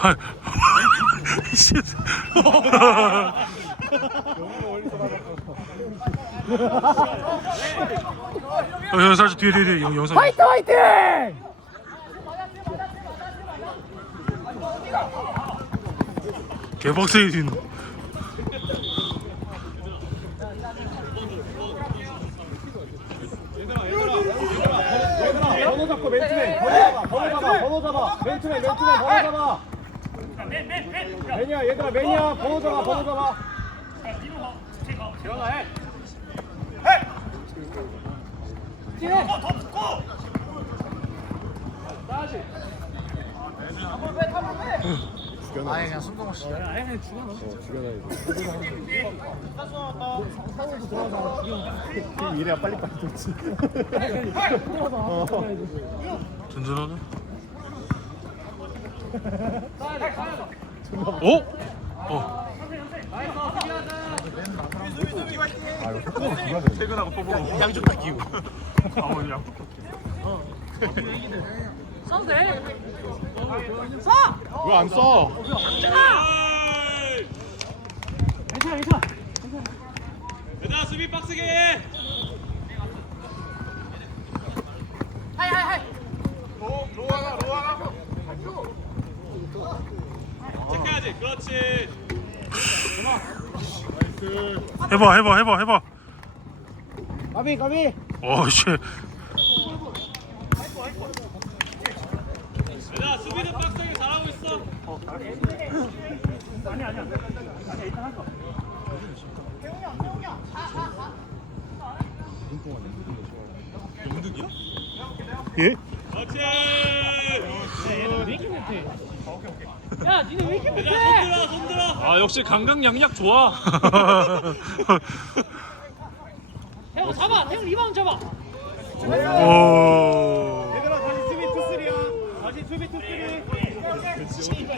아, 씨. 어, 형 살짝 뒤에 뒤에 뒤에 영- 영상. 화이팅 화이팅! 개박세게 뛴. 번호 잡고 맨투맨 번호 잡아 번호 잡아. 번호 잡아 맨투맨 맨투맨 번호 잡아. 매니아 얘들아 매니아 번호 잡아 번호 잡아. 아니 그냥 손동호 씨. 이래야 빨리빨리 돌지. 든든하네. 오? 어. 퇴근하고 또 보러 양쪽 다 끼고. 아, 양쪽 다 써도 돼. 왜안 써? 괜찮아 괜찮아. 얘들아 수비 빡세게 해. 체크해야지 그렇지 해봐, 해봐, 해봐, 해봐. 가비 가비 어, 씨. 얘들아 수비는 빡세게 잘하고 있어 예? 그렇지? 야 니네 왜 이렇게 못해? 아 역시 강강 양약 좋아 태형 잡아. 태형 리바운드 잡아. 오. 얘들아 다시 수비 투쓰리야 다시 수비 투쓰리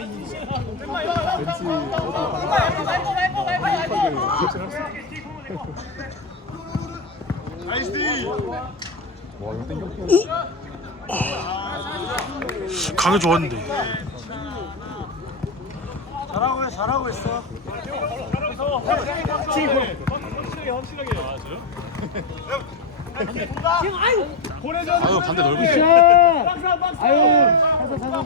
강해 좋았는데. 잘하고 있어 잘하고 있어 지금 아유. 보내줘 아유 반대 넓은 쉣. 아유 사서 사서 사서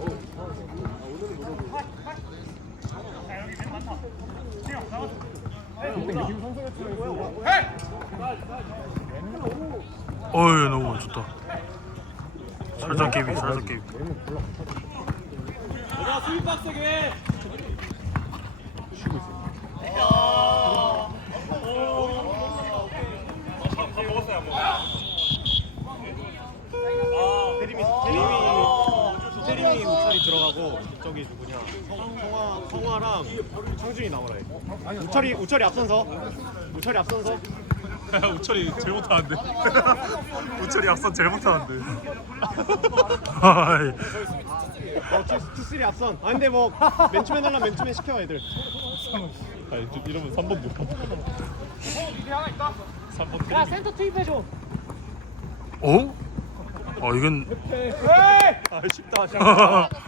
어 유 너무 좋다. 살짝 깨비, 살짝 깨비. 수비 빡세게 해 세림이 들어가고 저기 누구냐? 성, 성화 성화랑 창준이 나오라 해 우철이 우철이 앞선서. 우철이 앞선서. 우철이 제일 못하는데. 우철이 앞선 제일 못하는데. 아이, 어, 투, 투쓰리 앞선. 아 근데 뭐 맨투맨 하려면 맨투맨 시켜 애들. 아니 좀 이러면 3번 못 받아 3번 야 센터 투입해줘. 어? 아 이건 아 쉽다 쉽다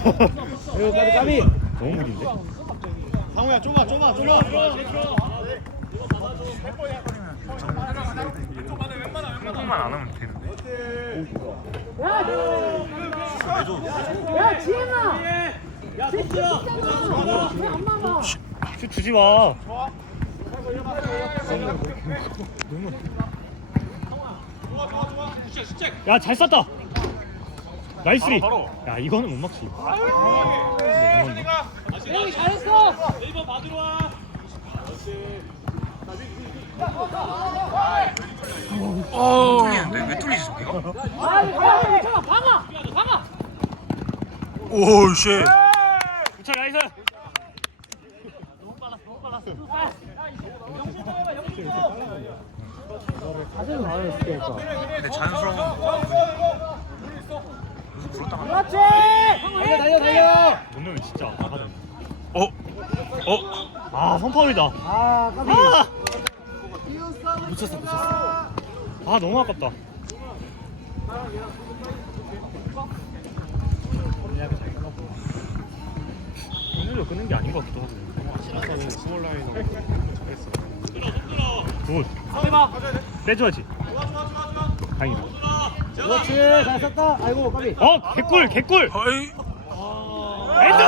에휴 까비 까비 너무 무리인데? 상우야 좁아 좁아 좁아 조금만 안 하면 되는데. 야. 야 지혜나. 야 막아? 슛 주지 마. 슈책 야, 잘 쐈다. 나이스리. 야, 이거는 못 막지. 태형이 잘했어. 네이버 어. 뚫리는데 왜 뚫리지 저기가? 아, 방아, 방아, 방아. 오 쉣. 우철 나이스. 근데 자연스러운 부럽다가. 그렇지. 달려, 달려, 달려. 못 넣으면 진짜 나가다. 어? 어? 아 선파울이다. 아, 까비. 아! 놓쳤어 놓쳤어. 아 너무 아깝다. 오늘로 끊는 게 아닌 것 같기도 하고. 스몰 라인으로 잘했어. 굿. 빼줘야지. 다행이다. 그렇지. 잘 썼다. 아이고, 까비. 어 개꿀 개꿀. 어이. 엔드.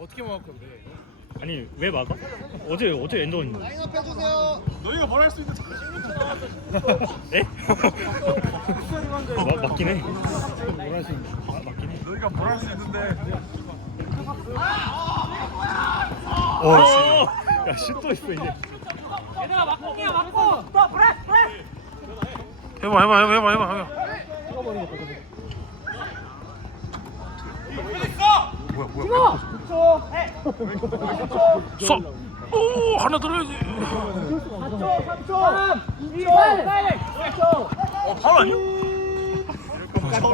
어떻게 막을 건데? 아니 왜 막아? 어제 어제 엔더였는데. 라인업 해주세요. 너희가 뭘 할 수 있는 에? 마, 맞긴 해. 아, 맞긴 해. 너희가 뭘 할 수 있는데. 오, 어, 야, 슛도 있어 이제. 막고. 해봐 해봐 해봐 해봐 해봐. 해봐. 뭐야 뭐야? 써. 오 하나 들어야지. 4초, 3초. 2초. 3초. 어 바로 아니야? 거?